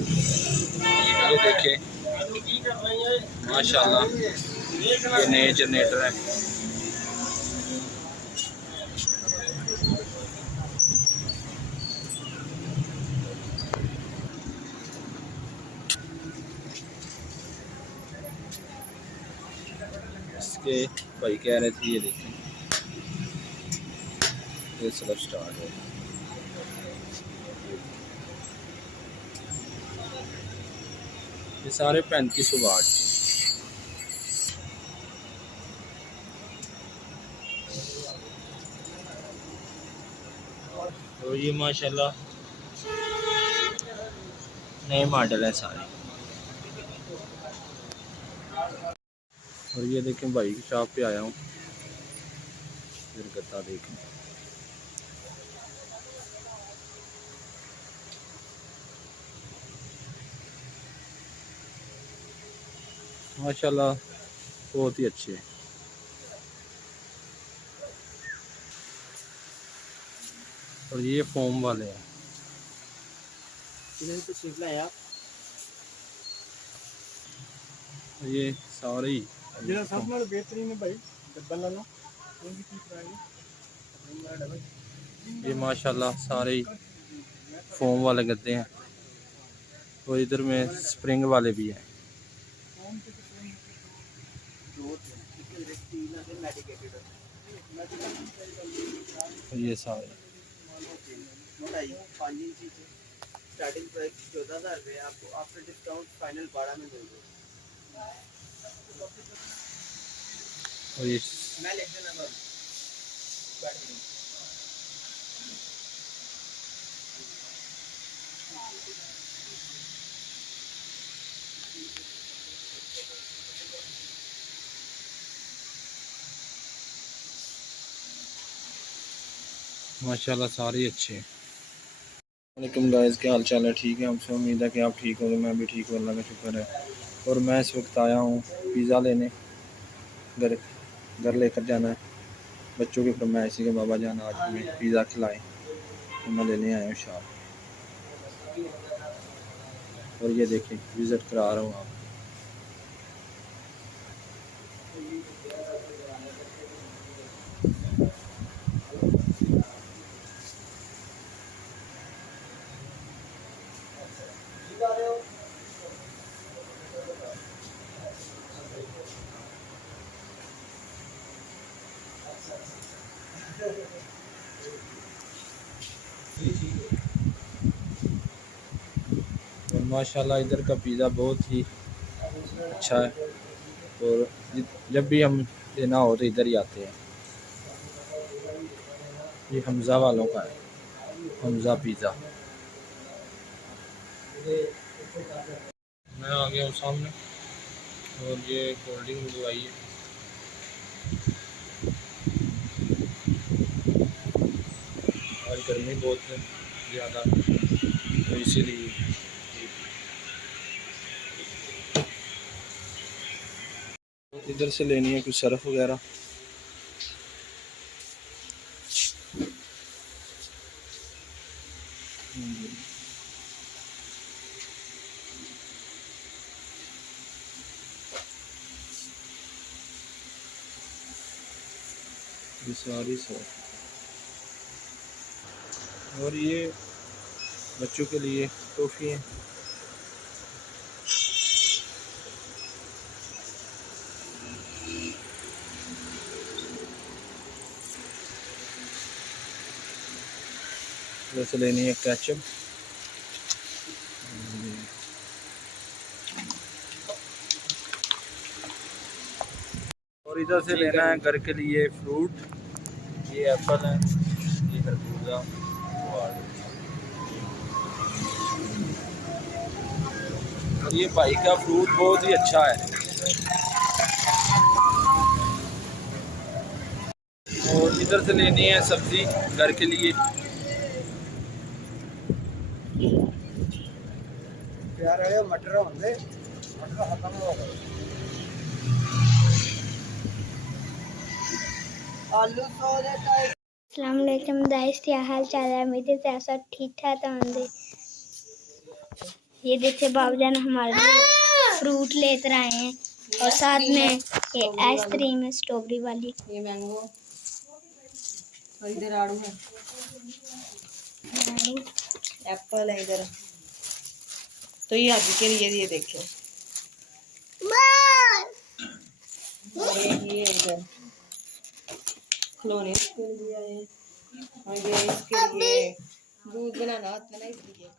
ये देखें माशाल्लाह, ये नए जनरेटर है। इसके भाई कह रहे थे, ये देखें ये स्लब स्टार्ट है। ये सारे 35 वाट। तो ये माशाल्लाह नए मॉडल है सारे। और ये देखें भाई की शॉप पे आया हूँ, फिर गत्ता देखें। माशाल्लाह बहुत ही अच्छे हैं। और ये फोम वाले हैं। तो सीखना है आप। ये सारे ही बेहतरीन है भाई। ये माशाल्लाह सारे ही फोम वाले गद्दे हैं। और इधर में स्प्रिंग वाले भी हैं। ये सारे स्टार्टिंग प्राइस 14,000 रुपये, आपको आफ्टर डिस्काउंट फाइनल 12 में मिल जाएगा। और ये मैं ले देना माशाल्लाह सारे अच्छे हैं। वालेकुम गाइस, क्या हाल चाल है? ठीक है, हमसे उम्मीद है कि आप ठीक होंगे। मैं भी ठीक हूँ, अल्लाह का शुक्र है। और मैं इस वक्त आया हूँ पिज़्ज़ा लेने। घर लेकर जाना है। बच्चों की फरमाइश के बाबा जान आज हमें पिज़्ज़ा खिलाएं, तो मैं लेने आया हूँ शॉप। और ये देखें विज़िट करा रहा हूँ आप। और माशाल्लाह इधर का पिज़्ज़ा बहुत ही अच्छा है। और जब भी हम लेना हो तो इधर ही आते हैं। ये हमज़ा वालों का है, हमज़ा पिज़्ज़ा। मैं आ गया हूँ सामने। और ये कोल्ड ड्रिंक मंगवाई है। आज गर्मी बहुत है ज़्यादा, तो इसीलिए इधर से लेनी है कुछ सर्फ वगैरह। ये सारी सर्फ। और ये बच्चों के लिए टॉफ़ी है। जैसे लेनी है केचप। और इधर से लेना है घर के लिए फ्रूट। ये एप्पल है, ये खरबूजा। और ये भाई का फ्रूट बहुत ही अच्छा है। और इधर से लेनी है सब्जी घर के लिए। प्यार है मटर होंगे, मटर खत्म हो गए। आलू तो अस्सलाम वालेकुम गाइस, क्या हाल चाल है? मेरे जैसा ठीक ठाक होंगे। ये देखिए बाबूजान हमारे लिए फ्रूट लेकर आए हैं और साथ में ये आइसक्रीम है स्ट्रॉबेरी वाली। ये मैंगो और इधर आड़ू है, एप्पल है इधर। तो ये आज के लिए ये देखिए, और ये इधर खिलौने के लिए है, और ये इसके लिए दूध बनाना आता है ना इसलिए।